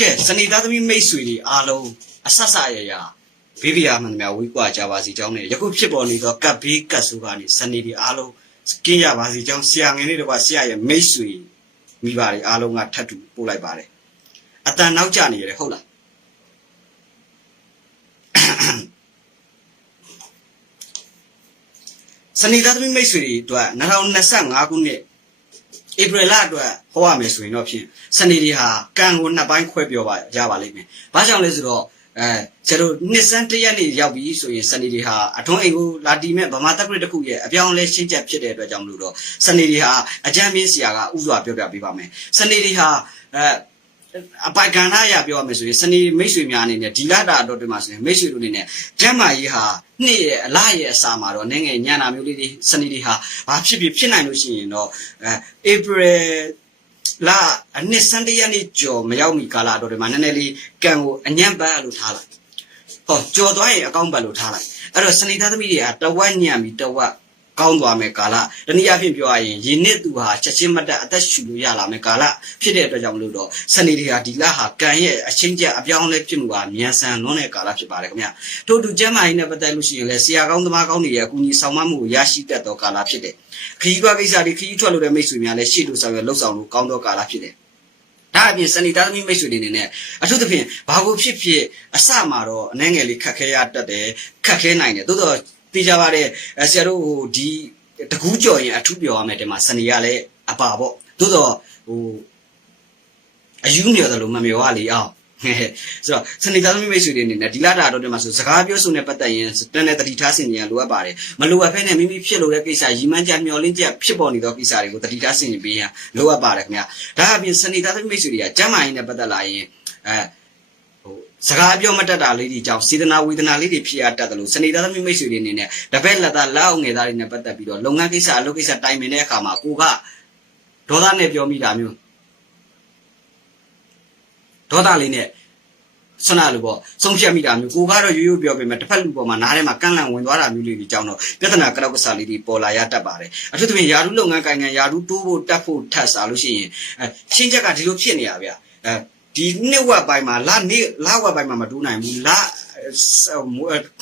ကဲစနေသားသမီးမိတ်ဆွေတွေအားလုံးအဆက်ဆက်ရရဘေးဘီယာမှန်များဝေးကွာကြပါစီကြောင်းနဲ့ယခုဖြစ်ပေါ်နေသောကပ်ဘေးကပ်ဆိုးကနေစနေတွေအားလုံးကင်းရပါစီကြောင်းဆရာငယ်လေးတို့ကဆရာရဲ့မိတ်ဆွေမိဘတွေအားလုံးကထပ်တူပို့လိုက်ပါတယ်အတန်နောက်ကျနေရတယ်ဟုတ်လားစနေသားသမီးမိတ်ဆွေတွေအတွက်2025ခုနှစ် ဧပြီလအတွက်ဟောရမယ်ဆိုရင်တော့ဖြင့်စနေတွေဟာကံကိုနှစ်ပိုင်းခွဲပြောပါကြပါလိမ့်မယ်။ဘာကြောင့်လဲဆိုတော့အဲကျတို့နှစ်စန်းတစ်ရက်နေ့ရောက်ပြီဆိုရင်စနေတွေဟာအထွန်းအိမ်ကိုလာတီမဲ့ဗမာတက္ကရာတစ်ခုရဲ့အပြောင်းအလဲရှင်းချက်ဖြစ်တဲ့အတွက်ကြောင့်မလို့တော့စနေတွေဟာအကြမ်းပြင်းဆရာကဥစွာပြောပြပေးပါမယ်။စနေတွေဟာအဲ အပိုင်ကဏ္ဍရပြောရမယ်ဆိုရင်စနေမိတ်ဆွေများအနေနဲ့ဒီလတာတော့တွေ့မှာဆိုရင်မိတ်ဆွေတို့အနေနဲ့ကျမ်းမာရေးဟာနှစ်ရဲ့အလားရဲ့အစာမှာတော့နည်းငယ်ညံနာမျိုးလေးတွေစနေတွေဟာဘာဖြစ်ဖြစ်ဖြစ်နိုင်လို့ရှိရင်တော့အဲဧပြီလာအနှစ်စံတရက်နေ့ကျော်မရောက်မီကာလတော့ဒီမှာနည်းနည်းလေးကံကိုအညံ့ပတ်လို့ထားလိုက်ဟောကြော်သွားရင်အကောင့်ပတ်လို့ထားလိုက်အဲ့တော့စနေသားသမီးတွေကတဝက်ညံ့ပြီးတဝက် ကောင်းသွားမယ်ကာလတနည်းအားဖြင့်ပြောရရင်ယင်းနှစ်သူဟာချက်ချင်းမတက်အသက်ရှူလို့ရလာမယ်ကာလဖြစ်တဲ့အတွက်ကြောင့်မလို့တော့စနေတွေဟာဒီလဟာကံရဲ့အချင်းကျအပြောင်းလဲဖြစ်မှုဟာမြန်ဆန်လွန်းတဲ့ကာလဖြစ်ပါတယ်ခင်ဗျထို့တူကျမ်းမာရေးနဲ့ပတ်သက်လို့ရှိရင်လည်းဆရာကောင်းသမားကောင်းတွေရဲ့အကူအညီဆောင်မမှုကိုရရှိတတ်သောကာလဖြစ်တယ်ခရီးသွားကိစ္စတွေခရီးထွက်လို့တဲ့မိတ်ဆွေများလည်းရှေ့လို့ဆောင်ရလှုပ်ဆောင်လို့ကောင်းသောကာလဖြစ်တယ်ဒါအပြင်စနေသားသမီးမိတ်ဆွေတွေအနေနဲ့အထူးသဖြင့်ဘာကိုဖြစ်ဖြစ်အစမှာတော့အနှဲငယ်လေးခက်ခဲရတတ်တယ်ခက်ခဲနိုင်တယ်သို့တော့ သိကြပါတဲ့ဆရာတို့ဟိုဒီတကူးကြော်ရင်အထူးပြောရမယ်တဲ့မှာစနေရလည်းအပါပေါ့သို့တော့ဟိုအယူမြော်တယ်လို့မမျောရလေအောင်ဆိုတော့စနေသားသမီးမိတ်ဆွေတွေအနေနဲ့ဒီလာတာတော့ဒီမှာဆိုစကားပြောဆိုနေပတ်သက်ရင်တန်းတဲ့တတိထားဆင်ញင်လိုအပ်ပါတယ်မလိုအပ်ဖဲနဲ့မိမိဖြစ်လို့တဲ့ကိစ္စရီမန်းကြမျောလင်းချက်ဖြစ်ပေါ်နေသောကိစ္စတွေကိုတတိထားဆင်ញင်ပေးရန်လိုအပ်ပါတယ်ခင်ဗျာဒါအပြင်စနေသားသမီးမိတ်ဆွေတွေကကျမ်းမာရေးနဲ့ပတ်သက်လာရင်အဲဟို စကားပြောမတတ်တာလေးတွေကြောင့်စေတနာဝေဒနာလေးတွေဖြစ်ရတတ်တယ်လို့စနေသားသမီးမိတ်ဆွေတွေအနေနဲ့တပည့်လက်သားလက်အောင်ငယ်သားတွေနဲ့ပတ်သက်ပြီးတော့လုပ်ငန်းကိစ္စအလုပ်ကိစ္စတိုင်ပင်တဲ့အခါမှာကိုကဒေါသနဲ့ပြောမိတာမျိုးဒေါသလေးနဲ့ဆွမ်းနာလို့ပေါ့ဆုံးဖြတ်မိတာမျိုးကိုကတော့ရိုးရိုးပြောပေမဲ့တစ်ဖက်လူပေါ်မှာနားထဲမှာကန့်လန့်ဝင်သွားတာမျိုးလေးတွေကြောင့်တော့ပြဿနာကရောက်ကစားလေးတွေပေါ်လာရတတ်ပါတယ်အထူးသဖြင့်ယာရုလုပ်ငန်းကိုင်ငံယာရုတိုးဖို့တက်ဖို့ထပ်စားလို့ရှိရင်အဲရှင်းချက်ကဒီလိုဖြစ်နေရဗျအဲ ဒီနှစ်ဝက်ပိုင်းမှာလာနေလာဝက်ပိုင်းမှာမတိုးနိုင်ဘူးလာ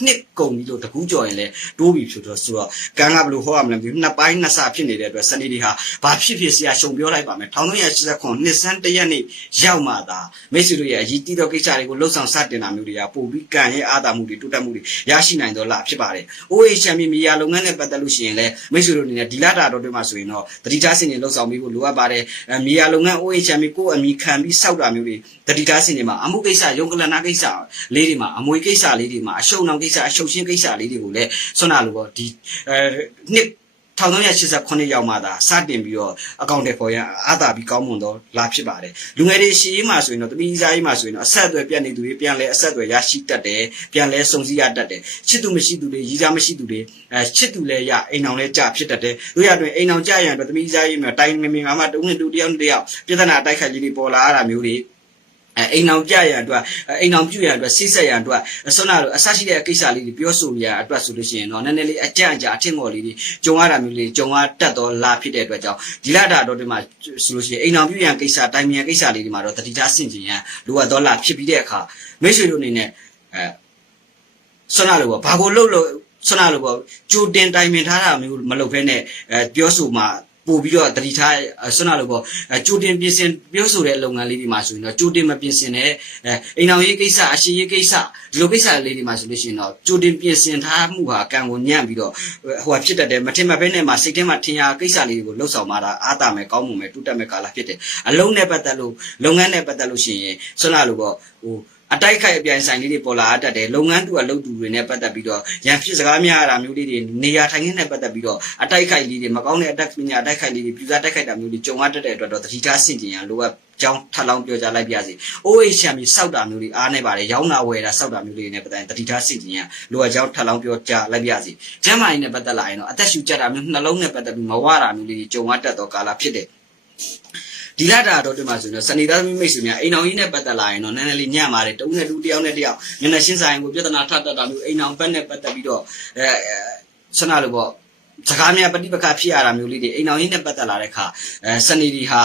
နှစ်ကုန်ပြီလို့တကူးကြော်ရင်လည်းတိုးပြီဖြစ်တော့ဆိုတော့ကန်းကဘလို့ဟောရမလဲဒီနှစ်ပိုင်းနှစ်ဆဖြစ်နေတဲ့အတွက်စနေဒီဟာဘာဖြစ်ဖြစ်ဆရာရှုံပြောလိုက်ပါမယ်1389နှစ်စန်းတရက်နေ့ရောက်မှသာမိတ်ဆွေတို့ရဲ့အရေးကြီးသောကိစ္စတွေကိုလှုပ်ဆောင်စတင်တာမျိုးတွေကပို့ပြီးကံရဲ့အာသာမှုတွေတိုးတက်မှုတွေရရှိနိုင်တော့လားဖြစ်ပါတယ်။ OHM မြေယာလုပ်ငန်းနဲ့ပတ်သက်လို့ရှိရင်လည်းမိတ်ဆွေတို့အနေနဲ့ဒီလာတာတော့တွေမှာဆိုရင်တော့တတိထားစင်တွေလှုပ်ဆောင်ပြီးဖို့လိုအပ်ပါတယ်။မြေယာလုပ်ငန်း OHM ကိုအမိခံပြီးစောက်တာမျိုးတွေတတိထားစင်တွေမှာအမှုကိစ္စရုံကလနာကိစ္စလေးတွေမှာအမွေကိစ္စလေးတွေမှာအရှုံအောင်ကိစ္စအရှုံရှင်းကိစ္စလေးတွေကိုလည်းဆွမ်းနာလို့ပေါ့ဒီအဲနှစ်1389ရောက်မှသာစတင်ပြီးတော့အကောင့်တွေပေါ်ရအာသာပြီးကောင်းမွန်တော့လာဖြစ်ပါတယ်လူငယ်တွေရှေးမှာဆိုရင်တော့တမိစားကြီးမှာဆိုရင်တော့အဆက်အသွယ်ပြတ်နေသူတွေပြန်လဲအဆက်အသွယ်ရရှိတတ်တယ်ပြန်လဲစုံစည်းရတတ်တယ်ချစ်သူမရှိသူတွေရည်စားမရှိသူတွေအဲချစ်သူလဲရအိမ်အောင်လဲကြဖြစ်တတ်တယ်တို့ရအတွင်အိမ်အောင်ကြရရင်တော့တမိစားကြီးမှာတိုင်းမင်မင်ငါမှတုံးနဲ့တူတယောက်နဲ့တယောက်ပြဿနာတိုက်ခိုက်လေးတွေပေါ်လာရတာမျိုးတွေ အဲအိမ်အောင်ကြရအတွက်အိမ်အောင်ပြုရအတွက်စိစက်ရအတွက်ဆွမ်းနာလို့အဆရှိတဲ့ကိစ္စလေးတွေပြောဆိုရအတွက်ဆိုလို့ရှိရင်တော့နည်းနည်းလေးအကြံကြအထင်ပေါ်လေးတွေကြုံရတာမျိုးလေးကြုံရတတ်တော့လာဖြစ်တဲ့အတွက်ကြောင့်ဒီလာတာတော့ဒီမှာဆိုလို့ရှိရင်အိမ်အောင်ပြုရန်ကိစ္စတိုင်မြန်ကိစ္စလေးတွေမှာတော့တတိထားဆင်ကျင်ရန်လိုအပ်တော့လာဖြစ်ပြီးတဲ့အခါမိတ်ဆွေတို့အနေနဲ့အဲဆွမ်းနာလို့ဘာကိုလှုပ်လို့ဆွမ်းနာလို့ပေါ့ကြိုတင်တိုင်ပင်ထားတာမျိုးမလုပ်ဘဲနဲ့အဲပြောဆိုမှာ ပို့ပြီးတော့တတိထားဆွမ်းနာလို့ပေါ့ကြိုတင်ပြင်ဆင်ပြောဆိုတဲ့လုပ်ငန်းလေးတွေမှာဆိုရင်တော့ကြိုတင်မပြင်ဆင်တဲ့အဲအိမ်အောင်ရေးကိစ္စအရှိရေးကိစ္စဒီလိုကိစ္စလေးတွေမှာဆိုလို့ရှိရင်တော့ကြိုတင်ပြင်ဆင်ထားမှုဟာကံကိုညံ့ပြီးတော့ဟိုဟာဖြစ်တတ်တယ်မထင်မှတ်ဘဲနဲ့မှစိတ်ထဲမှာထင်ရကိစ္စလေးတွေကိုလှုပ်ဆောင်มาတာအားတာမယ်ကောင်းမှုမယ်တူတက်မယ်ကာလဖြစ်တယ်အလုံးနဲ့ပတ်သက်လို့လုပ်ငန်းနဲ့ပတ်သက်လို့ရှိရင်ဆွမ်းနာလို့ပေါ့ဟို အတိုက်ခိုက်အပြိုင်ဆိုင်လေးတွေပေါ်လာတတ်တယ်လုပ်ငန်းတူအလုပ်တူတွေနဲ့ပတ်သက်ပြီးတော့ရန်ဖြစ်စကားများရတာမျိုးလေးတွေနေရာထိုင်ခင်းနဲ့ပတ်သက်ပြီးတော့အတိုက်ခိုက်လေးတွေမကောင်းတဲ့အတက်ပညာအတိုက်ခိုက်လေးတွေပြူစားတိုက်ခိုက်တာမျိုးတွေကြုံရတတ်တဲ့အတွက်တော့တတိထားဆင်ကျင်ရန်လိုအပ်ကြောင်းထပ်လောင်းပြောကြလိုက်ပြစီ။ OH ချမ်းပြီးစောက်တာမျိုးတွေအားနေပါတယ်။ရောင်းတာဝယ်တာစောက်တာမျိုးတွေနဲ့ပတ်သက်ရင်တတိထားဆင်ကျင်ရန်လိုအပ်ကြောင်းထပ်လောင်းပြောကြလိုက်ပြစီ။ကျမ်းမာရေးနဲ့ပတ်သက်လာရင်တော့အသက်ရှူကြတာမျိုးနှလုံးနဲ့ပတ်သက်ပြီးမဝတာမျိုးလေးကြုံရတတ်သောကာလဖြစ်တယ်။ ဒီလာတာတော့ဒီမှာဆိုရင်စနေသားသမီးမိတ်ဆွေများအိမ်အောင်ကြီးနဲ့ပတ်သက်လာရင်တော့နည်းနည်းလေးညံ့ပါတယ်တုံးနဲ့တူတယောက်နဲ့တယောက်မျက်နှာရှင်းဆိုင်ကိုပြဿနာထပ်တတ်တာမျိုးအိမ်အောင်ဘက်နဲ့ပတ်သက်ပြီးတော့အဲဆနာလို့ပေါ့ စကားများပฏิပက္ခဖြစ်ရတာမျိုးလေးတွေအိမ်အောင်ရင်းနဲ့ပတ်သက်လာတဲ့အခါအဲစနေဒီဟာ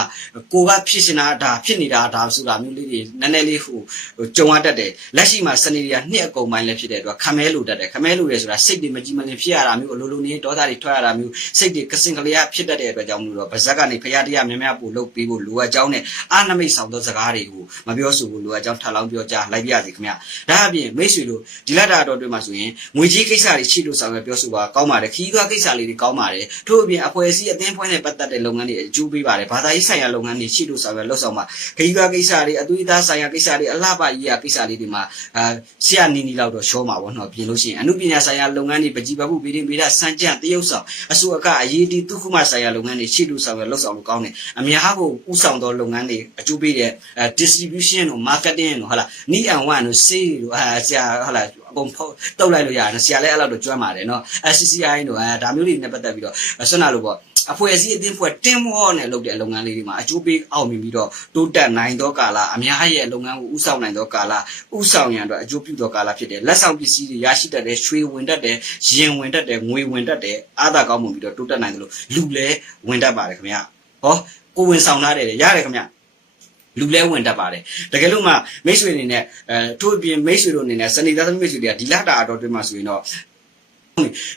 ကိုကဖြစ်ရှင်တာဒါဖြစ်နေတာဒါဆိုတာမျိုးလေးတွေနည်းနည်းလေးဟိုဟိုကြုံရတတ်တယ်လက်ရှိမှာစနေဒီကနှစ်အကုန်ပိုင်းလည်းဖြစ်တဲ့အတွက်ခမဲလိုတတ်တယ်ခမဲလိုတယ်ဆိုတာစိတ်တွေမကြည်မလင်ဖြစ်ရတာမျိုးအလိုလိုနေဒေါသတွေထွက်ရတာမျိုးစိတ်တွေကစင်ကလေးဖြစ်တတ်တဲ့အတွက်ကြောင့်မလို့တော့ဗဇက်ကနေဖရာတရားများများပို့လုပ်ပေးဖို့လိုအပ်ကြောင်းနဲ့အာနမိတ်ဆောင်သောစကားတွေကိုမပြောဆိုဖို့လိုအပ်ကြောင်းထပ်လောင်းပြောကြားလိုက်ပြရစီခင်ဗျဒါအပြင်မိတ်ဆွေတို့ဒီလက်တာတော်တွေမှာဆိုရင်ငွေကြီးကိစ္စတွေရှိလို့ဆောင်ရွက်ပြောဆိုပါကောင်းပါတယ်ခီးသွွားကိစ္စလေးတွေကောင်းပါတယ်ထို့အပြင်အဖွဲ့အစည်းအသင်းဖွဲ့နဲ့ပတ်သက်တဲ့လုပ်ငန်းတွေအကျိုးပေးပါတယ်ဘာသာရေးဆိုင်ရာလုပ်ငန်းတွေရှိလို့ဆောင်ရွက်လုပ်ဆောင်ပါခီးသွွားကိစ္စတွေအသွေးသားဆိုင်ရာကိစ္စတွေအလှပကြီးရာကိစ္စလေးတွေမှာအာဆရာနီနီလောက်တော့ရှောမှာပေါ့နော်ပြင်လို့ရှိရင်အမှုပညာဆိုင်ရာလုပ်ငန်းတွေပကြီးပမှုပြည်တင်ပြည်တာစံကြံတရုပ်ဆောင်အစိုးအကအရေးတီဒုက္ခမဆိုင်ရာလုပ်ငန်းတွေရှိလို့ဆောင်ရွက်လုပ်ဆောင်လို့ကောင်းတယ်အများကိုဥဆောင်သောလုပ်ငန်းတွေအကျိုးပေးတဲ့အဲ distribution တို့ marketing တို့ဟုတ်လား need and want တို့ sale တို့အဲဆရာဟုတ်လားအကုန်ဖောက်တုတ်လိုက်လို့ရတယ်ဆရာလည်းအဲ့လောက်တော့ကျွမ်းပါတယ်နော် SCCI တို့အဲဒါမျိုးတွေနဲ့ပတ်သက်ပြီးတော့ဆွမ်းနာလို့ပေါ့အဖွဲ့အစည်းအသင်းဖွဲ့တင်းမောနဲ့လုပ်တဲ့လုပ်ငန်းလေးတွေမှာအကျိုးပေးအောင်မြင်ပြီးတော့တိုးတက်နိုင်သောကာလအများရဲ့လုပ်ငန်းကိုဥဆောင်နိုင်သောကာလဥဆောင်ရန်အတွက်အကျိုးပြုသောကာလဖြစ်တယ်လက်ဆောင်ပစ္စည်းတွေရရှိတတ်တယ်ရွှေဝင်တတ်တယ်ရင်ဝင်တတ်တယ်ငွေဝင်တတ်တယ်အားသာကောင်းမှုပြီးတော့တိုးတက်နိုင်တယ်လို့လူလည်းဝင်တတ်ပါတယ်ခင်ဗျဟောကိုဝင်ဆောင်ထားတယ်ရတယ်ခင်ဗျ လူလဲဝင်တတ်ပါတယ်တကယ်လို့မှမိတ်ဆွေအနေနဲ့အဲထို့အပြင်မိတ်ဆွေတို့အနေနဲ့စနေသားသမီးမိတ်ဆွေတွေကဒီလတာအတော်တွင်းမှာဆိုရင်တော့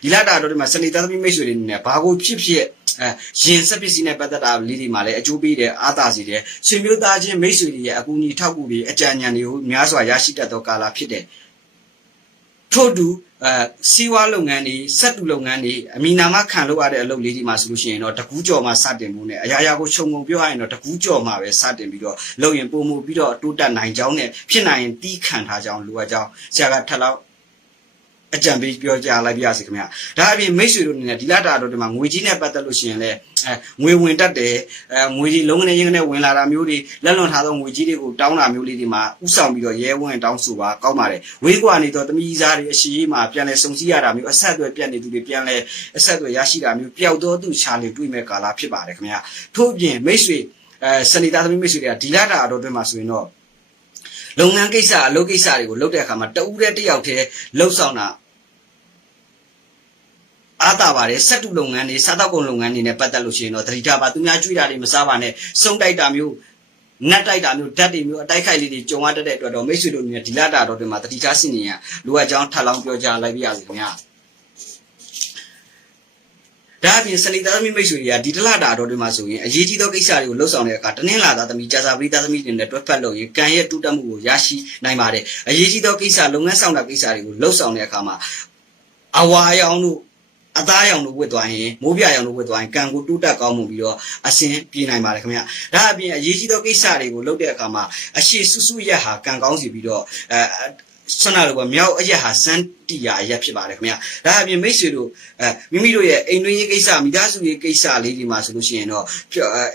ဒီလတာအတော်တွင်းမှာစနေသားသမီးမိတ်ဆွေတွေအနေနဲ့ဘာကိုဖြစ်ဖြစ်အဲရင်စက်ပစ္စည်းနဲ့ပတ်သက်တာလေးတွေမှာလည်းအကျိုးပေးတယ်အားသာစေတယ်ဆွေမျိုးသားချင်းမိတ်ဆွေတွေရဲ့အကူအညီထောက်ကူတွေအကြံဉာဏ်တွေကိုများစွာရရှိတတ်သောကာလဖြစ်တယ် ထို့တူအဲစီးဝါလုပ်ငန်းတွေစက်တူလုပ်ငန်းတွေအမီနာမခံလို့ရတဲ့အလုပ်လေးတွေမှာဆိုလို့ရှိရင်တော့တကူးကြော်မှာစတင်မှုနဲ့အရာရာကိုခြုံငုံပြောရရင်တော့တကူးကြော်မှာပဲစတင်ပြီးတော့လုပ်ရင်ပုံမှုပြီးတော့တိုးတက်နိုင်ကြောင်းနဲ့ဖြစ်နိုင်ရင်တီးခံထားကြောင်းလိုအပ်ကြောင်းဆရာကထပ်လောက် အကြံပေးပြောကြားလိုက်ပြရစီခင်ဗျာဒါအပြင်မိတ်ဆွေတို့အနေနဲ့ဒီလတာတော့ဒီမှာငွေကြီးနဲ့ပတ်သက်လို့ရှိရင်လည်းအဲငွေဝင်တတ်တယ်အဲငွေကြီးလုံးကနေရင်းကနေဝင်လာတာမျိုးတွေလက်လွန်ထားသောငွေကြီးတွေကိုတောင်းတာမျိုးလေးတွေမှာဥဆောင်ပြီးတော့ရဲဝံ့တောင်းဆိုပါကောင်းပါတယ်ဝေးကွာနေတော့တမီးစားတွေအရှိရေးမှာပြန်လဲစုံစည်းရတာမျိုးအဆက်အသွယ်ပြတ်နေသူတွေပြန်လဲအဆက်အသွယ်ရရှိတာမျိုးပျောက်တော့သူချာလေတွေ့မဲ့ကာလဖြစ်ပါတယ်ခင်ဗျာထို့အပြင်မိတ်ဆွေအဲစနေသားသမီးမိတ်ဆွေတွေကဒီလတာတော့တွင်မှာဆိုရင်တော့ လုပ်ငန်းကိစ္စအလုပ်ကိစ္စတွေကိုလုပ်တဲ့အခါမှာတဦးတည်းတစ်ယောက်တည်းလှုပ်ဆောင်တာအားတာပါတယ်စက်တူလုပ်ငန်းတွေစားတောက်ကုန်လုပ်ငန်းတွေနဲ့ပတ်သက်လို့ရှိရင်တော့သတိထားပါသူများကြွေးတာတွေမစားပါနဲ့စုံတိုက်တာမျိုးနတ်တိုက်တာမျိုးဓာတ်တွေမျိုးအတိုက်ခိုက်လေးတွေကြုံရတတ်တဲ့အတွက်တော့မိတ်ဆွေတို့အနေနဲ့ဒီလတာတော့ဒီမှာသတိထားစီနေရလိုအပ်ကြောင်းထပ်လောင်းပြောကြားလိုက်ပြရစီခင်ဗျာ ဒါအပြင်စနေသားသမီးမိတ်ဆွေတွေကဒီတလတာတော့ဒီမှာဆိုရင်အရေးကြီးသောကိစ္စတွေကိုလှုပ်ဆောင်တဲ့အခါတနင်္လာသားသမီးကြာစာပရိသတ်သမီးတွေနဲ့တွဲဖက်လို့ရင်ကံရဲ့တူတက်မှုကိုရရှိနိုင်ပါတယ်အရေးကြီးသောကိစ္စလုပ်ငန်းဆောင်တာကိစ္စတွေကိုလှုပ်ဆောင်တဲ့အခါမှာအဝါရောင်တို့အသားရောင်တို့ဝတ်သွားရင်မိုးပြရောင်တို့ဝတ်သွားရင်ကံကိုတူးတက်ကောင်းမှုပြီးတော့အစင်ပြေနိုင်ပါတယ်ခင်ဗျဒါအပြင်အရေးကြီးသောကိစ္စတွေကိုလုပ်တဲ့အခါမှာအရှိစုစုရက်ဟာကံကောင်းစီပြီးတော့အဲ ဆွမ်းနာလို့ကမြောက်အရက်ဟာစန်းတီယာအရက်ဖြစ်ပါတယ်ခင်ဗျဒါအပြင်မိတ်ဆွေတို့အဲမိမိတို့ရဲ့အိမ်တွင်းရေးကိစ္စမိသားစုရေးကိစ္စလေးဒီမှာဆိုလို့ရှိရင်တော့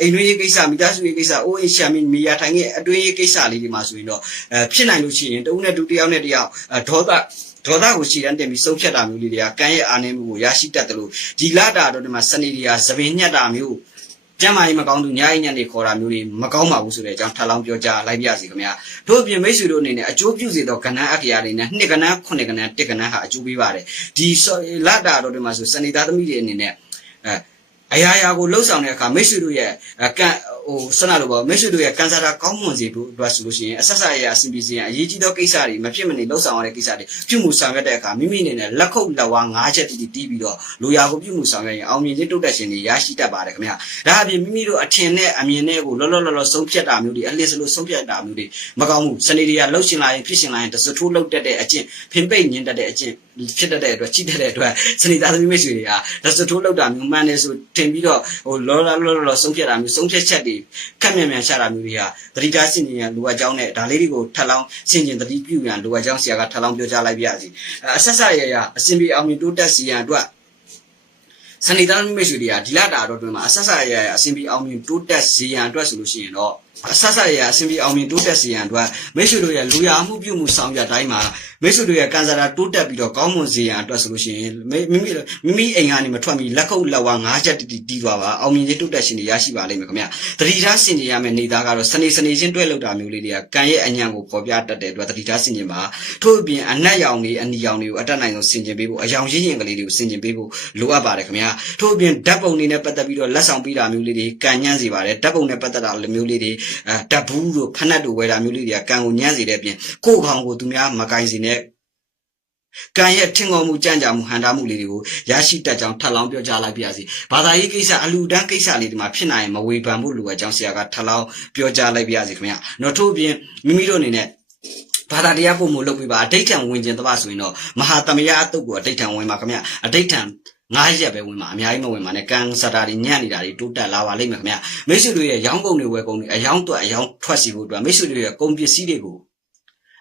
အိမ်တွင်းရေးကိစ္စမိသားစုရေးကိစ္စအိုးအိမ်ရှာမီမီယာထိုင်ရဲ့အတွင်းရေးကိစ္စလေးဒီမှာဆိုရင်တော့အဲဖြစ်နိုင်လို့ရှိရင်တဦးနဲ့တူတယောက်နဲ့တယောက်ဒေါသဒေါသကိုရှည်တန်းတင်ပြီးစုပ်ဖြတ်တာမျိုးလေးတွေကကံရဲ့အာဏာမှုကိုရရှိတတ်တယ်လို့ဒီလာတာတော့ဒီမှာစနေတွေကသပင်ညက်တာမျိုး ကျမ်းမာရေးမကောင်းသူညအိညက်နေခေါ်တာမျိုးတွေမကောင်းပါဘူးဆိုတဲ့အကြောင်းထပ်လောင်းပြောကြားလိုက်ပြစီခင်ဗျာတို့အပြင်မိတ်ဆွေတို့အနေနဲ့အကျိုးပြုစေသောကဏ္ဍအခရာတွေနဲ့နှစ်ကဏ္ဍခုနှစ်ကဏ္ဍတစ်ကဏ္ဍဟာအကျိုးပေးပါတယ်ဒီလာတာတော့ဒီမှာဆိုစနေသားသမီးတွေအနေနဲ့အဲ အရာရာကိုလှုပ်ဆောင်တဲ့အခါမိတ်ဆွေတို့ရဲ့ကံဟိုဆန္ဒလိုပေါ့မိတ်ဆွေတို့ရဲ့ကန်ဆာတာကောင်းမွန်စေဖို့အတွက်ဆိုလို့ရှိရင်အဆက်ဆက်ရအဆင်ပြေစေရင်အရေးကြီးသောကိစ္စတွေမဖြစ်မနေလှုပ်ဆောင်ရတဲ့ကိစ္စတွေပြုမှုဆောင်ရွက်တဲ့အခါမိမိအနေနဲ့လက်ခုပ်လက်ဝါး၅ချက်တီးတီးပြီးတော့လိုရာကိုပြုမှုဆောင်ရွက်ရင်အောင်မြင်ခြင်းတုတ်တက်ခြင်းတွေရရှိတတ်ပါတယ်ခင်ဗျာဒါအပြင်မိမိတို့အထင်နဲ့အမြင်နဲ့ကိုလောလောလောလောဆုံးဖြတ်တာမျိုးတွေအလစ်စလို့ဆုံးဖြတ်တာမျိုးတွေမကောင်းဘူးစနေတွေကလှုပ်ရှင်လာရင်ဖြစ်ရှင်လာရင်တစထိုးလှုပ်တတ်တဲ့အကျင့်ဖင်ပိတ်ညင်တတ်တဲ့အကျင့် ဖြစ်တတ်တဲ့အတွက်ချိတတ်တဲ့အတွက်စနေသားသမီးမိတ်ဆွေတွေကတစထိုးလှုပ်တာမျိုးမှန်တယ်ဆိုထင်ပြီးတော့ဟိုလောလောလောလောဆုံးဖြတ်တာမျိုးဆုံးဖြတ်ချက်တွေခက်မြန်မြန်ရှာတာမျိုးတွေဟာသတိထားစင်ကြင်ရလိုအပ်ကြောင်းနဲ့ဒါလေးတွေကိုထပ်လောင်းစင်ကြင်သတိပြုရန်လိုအပ်ကြောင်းဆရာကထပ်လောင်းပြောကြားလိုက်ပြရစီအဆက်ဆက်ရရအစဉ်ပြေအောင်မြင်တိုးတက်စီရန်အတွက်စနေသားမိတ်ဆွေတွေကဒီလတာတော့တွင်မှာအဆက်ဆက်ရရအစဉ်ပြေအောင်မြင်တိုးတက်စီရန်အတွက်ဆိုလို့ရှိရင်တော့အ ဆက်ဆက်ရအစဉ်ပြေအောင်မြင်တိုးတက်စေရန်အတွက်မိတ်ဆွေတို့ရဲ့လူရမှုပြုမှုဆောင်ရွက်တိုင်းမှာမိတ်ဆွေတို့ရဲ့ကန်ဆာတာတိုးတက်ပြီးတော့ကောင်းမွန်စေရန်အတွက်ဆိုလို့ရှိရင်မိမိမိမိမိအိမ်ကနေမထွက်မီလက်ခုပ်လက်ဝါးငါးချက်တီတီးသွားပါအောင်မြင်ခြင်းတိုးတက်ရှင်တွေရရှိပါလိမ့်မယ်ခင်ဗျတတိထားဆင်ခြင်ရမယ့်နေသားကတော့စနေစနေချင်းတွဲလောက်တာမျိုးလေးတွေကကံရဲ့အညံကိုပေါ်ပြတတ်တဲ့အတွက်တတိထားဆင်ခြင်ပါထို့အပြင်အနက်ရောင်တွေအနီရောင်တွေကိုအတက်နိုင်ဆုံးဆင်ခြင်ပေးဖို့အယောင်ရင်းရင်ကလေးတွေကိုဆင်ခြင်ပေးဖို့လိုအပ်ပါတယ်ခင်ဗျထို့အပြင်ဓာတ်ပုံတွေနဲ့ပတ်သက်ပြီးတော့လက်ဆောင်ပေးတာမျိုးလေးတွေကံညံ့စေပါတယ်ဓာတ်ပုံနဲ့ပတ်သက်တာလိုမျိုးလေးတွေအဲဓာတ်ဘူးတို့ဖက်နှက်တို့ဝယ်တာမျိုးလေးတွေကကံကိုညံ့စေတဲ့အပြင်ကိုယ်ကောင်ကိုသူများမကင်စေနဲ့ကံရဲ့ထင်တော်မူကြံ့ကြာမှုဟန်တာမှုလေးတွေကိုရရှိတတ်ကြောင်းထပ်လောင်းပြောကြားလိုက်ပါရစေ။ဘာသာရေးကိစ္စအလူတန်းကိစ္စလေးဒီမှာဖြစ်နိုင်ရင်မဝေဖန်ဖို့လိုအပ်ကြောင်းဆရာကထပ်လောင်းပြောကြားလိုက်ပါရစေခင်ဗျ။နောက်ထို့အပြင်မိမိတို့အနေနဲ့ဘာသာတရားပုံမှုလုပ်ပြီးပါအဋိဋ္ဌံဝင်ခြင်းတပတ်ဆိုရင်တော့မဟာသမယအတုတ်ကိုအဋိဋ္ဌံဝင်ပါခင်ဗျ။အဋိဋ္ဌံ ငါးရက်ပဲဝင်မှာအများကြီးမဝင်ပါနဲ့ကံစတာတွေညံ့နေတာတွေတိုးတက်လာပါလိမ့်မယ်ခင်ဗျမိတ်ဆွေတို့ရဲ့ရောင်းကုန်တွေဝယ်ကုန်တွေအယောင်းတွက်အယောင်းထွက်စီဖို့အတွက်မိတ်ဆွေတို့ရဲ့ကုန်ပစ္စည်းတွေကို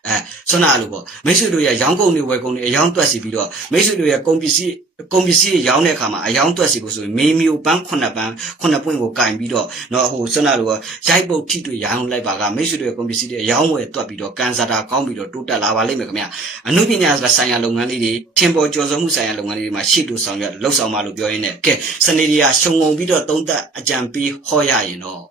အဲဆွမ်းနာလို့ပေါ့မိတ်ဆွေတို့ရဲ့ရောင်းကုန်တွေဝယ်ကုန်တွေအယောင်းတွက်စီပြီးတော့မိတ်ဆွေတို့ရဲ့ကုန်ပစ္စည်းကုန်ပစ္စည်းတွေရောင်းတဲ့အခါမှာအယောင်းတွက်စီဖို့ဆိုရင်မေမျိုးပန်းခုနှစ်ပန်းခုနှစ်ပွင့်ကိုကင်ပြီးတော့တော့ဟိုဆွမ်းနာလို့ရိုက်ပုတ်ထိတွေ့ရောင်းလိုက်ပါကမိတ်ဆွေတို့ရဲ့ကုန်ပစ္စည်းတွေအယောင်းဝယ်တွက်ပြီးတော့ကန်စတာကောင်းပြီးတော့တိုးတက်လာပါလိမ့်မယ်ခင်ဗျအမှုပညာဆိုင်ရာလုပ်ငန်းလေးတွေထင်ပေါ်ကျော်စောမှုဆိုင်ရာလုပ်ငန်းလေးတွေမှာရှေ့တူဆောင်ရွက်လှုပ်ဆောင်ပါလို့ပြောရင်းနဲ့ကဲစနေရီယာရှုံငုံပြီးတော့သုံးသက်အကြံပေးဟောရရင်တော့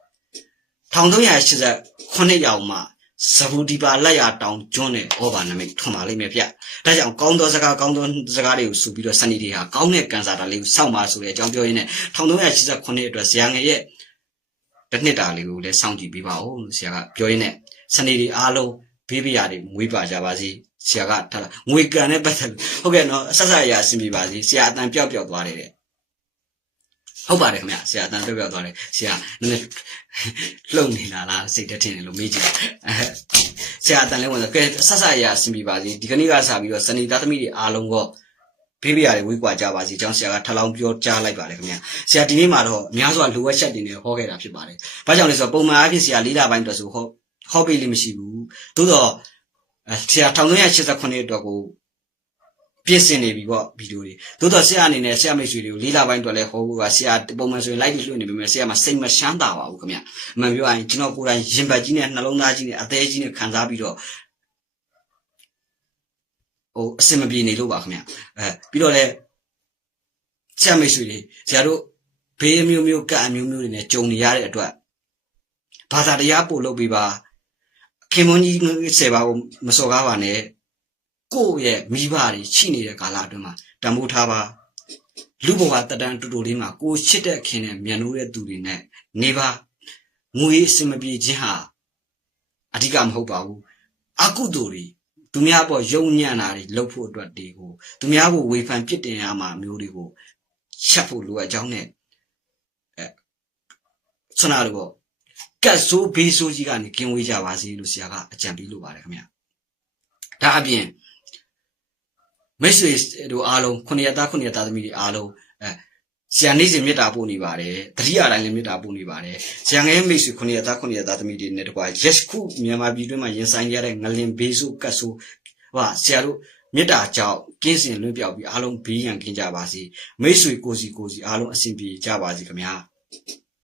1389ရောင်မှာ ဇဘူဒီပါလက်ရတောင်ကျွန်းတဲ့ဩဘာနမိတ်ထွန်ပါလိမ့်မယ်ဗျ။ဒါကြောင့်ကောင်းသောစကားကောင်းသောစကားတွေကိုဆိုပြီးတော့စနေရီဟာကောင်းတဲ့ကန်စာတာလေးကိုစောင့်ပါဆိုတဲ့အကြောင်းပြောရင်းနဲ့1389အတွက်ဇာငယ်ရဲ့တစ်နှစ်တာလေးကိုလည်းစောင့်ကြည့်ပေးပါဦးလို့ဆရာကပြောရင်းနဲ့စနေရီအားလုံးဘေးပြရာတွေမွေးပါကြပါစေဆရာကထားလာငွေကန်နဲ့ပတ်သက်လို့ဟုတ်ကဲ့နော်ဆက်ဆက်ရအဆင်ပြေပါစေဆရာအတန်ပျောက်ပျောက်သွားတယ်တဲ့ ဟုတ်ပါတယ်ခင်ဗျဆရာအတန်ပျောက်ပျောက်သွားတယ်ဆရာနည်းနည်းလှုပ်နေတာလားစိတ်တက်ထင်တယ်လို့မေးကြည့်အဲဆရာအတန်လည်းဝင်ကဲဆက်ဆက်ရအဆင်ပြေပါစေဒီကနေ့ကစပြီးတော့စနေသားသမီးတွေအားလုံးကဘေးပြရတယ်ဝေးကွာကြပါစေအကြောင်းဆရာကထပ်လောင်းပြောကြားလိုက်ပါတယ်ခင်ဗျာဆရာဒီနေ့မှာတော့အများစွာလိုအပ်ချက်တွေနဲ့ဟောခဲ့တာဖြစ်ပါတယ်။ဘာကြောင့်လဲဆိုတော့ပုံမှန်အားဖြင့်ဆရာလေးလာပိုင်းအတွက်ဆိုဟောဟောပေးလိမ့်မရှိဘူး။သို့တော့အဲဆရာ1389အတွက်ကို ပြင်ဆင်နေပြီပေါ့ဗီဒီယိုတွေသို့တော့ဆရာအနေနဲ့ဆရာမိတ်ဆွေတွေကိုလေးလာပိုင်းအတွက်လည်းဟောဖို့ကဆရာပုံမှန်ဆိုရင် live လွှင့်နေပြီမဲ့ဆရာမှာစိတ်မရှမ်းသာပါဘူးခင်ဗျ။အမှန်ပြောရရင်ကျွန်တော်ကိုယ်တိုင်ရင်ပတ်ကြီးနဲ့နှလုံးသားကြီးနဲ့အသေးကြီးနဲ့ခံစားပြီးတော့ဟိုအစင်မပြေနေလို့ပါခင်ဗျအဲပြီးတော့လည်းဆရာမိတ်ဆွေတွေဆရာတို့ဘေးအမျိုးမျိုးကတ်အမျိုးမျိုးတွေနဲ့ကြုံနေရတဲ့အတွက်ဘာသာတရားပို့လုပ်ပြီးပါခင်မွန်ကြီးဆယ်ပါကိုမစော်ကားပါနဲ့ ကိုယ့်ရဲ့မိဘတွေရှိနေတဲ့ကာလအတွင်းမှာတံမိုးထားပါလူဘဝတတန်တူတူလေးမှာကိုချစ်တဲ့ခင်နဲ့မြန်လို့တဲ့သူတွေနဲ့နေပါငွေအစင်မပြေခြင်းဟာအဓိကမဟုတ်ပါဘူးအကုသိုလ်တွေသူများပေါ်ယုံညံ့တာတွေလုပ်ဖို့အတွက်ဒီကိုသူများကိုဝေဖန်ပြစ်တင်ရမှာမျိုးတွေကိုချက်ဖို့လိုအပ်ကြောင်းနဲ့အဲဆွမ်းနာလို့ပေါ့ကတ်ဆိုးဘေးဆိုးကြီးကနေကင်းဝေးကြပါစေလို့ဆရာကအကြံပေးလိုပါတယ်ခင်ဗျဒါအပြင် မိတ်ဆွေတို့အားလုံးခုနှစ်ရသားခုနှစ်ရသားသမီးတွေအားလုံးအဲဆရာနေစဉ်မေတ္တာပို့နေပါတယ်တတိယတိုင်းလည်းမေတ္တာပို့နေပါတယ်ဆရာငယ်မိတ်ဆွေခုနှစ်ရသားခုနှစ်ရသားသမီးတွေနဲ့တကွာရက်ခုမြန်မာပြည်တွင်းမှာရင်ဆိုင်ရတဲ့ငလင်ဘေးဆိုးကတ်ဆိုးဟာဆရာတို့မေတ္တာကြောင့်ကင်းစင်လွတ်ပြောက်ပြီးအားလုံးဘေးရန်ကင်းကြပါစေမိတ်ဆွေကိုစီကိုစီအားလုံးအဆင်ပြေကြပါစေခင်ဗျာ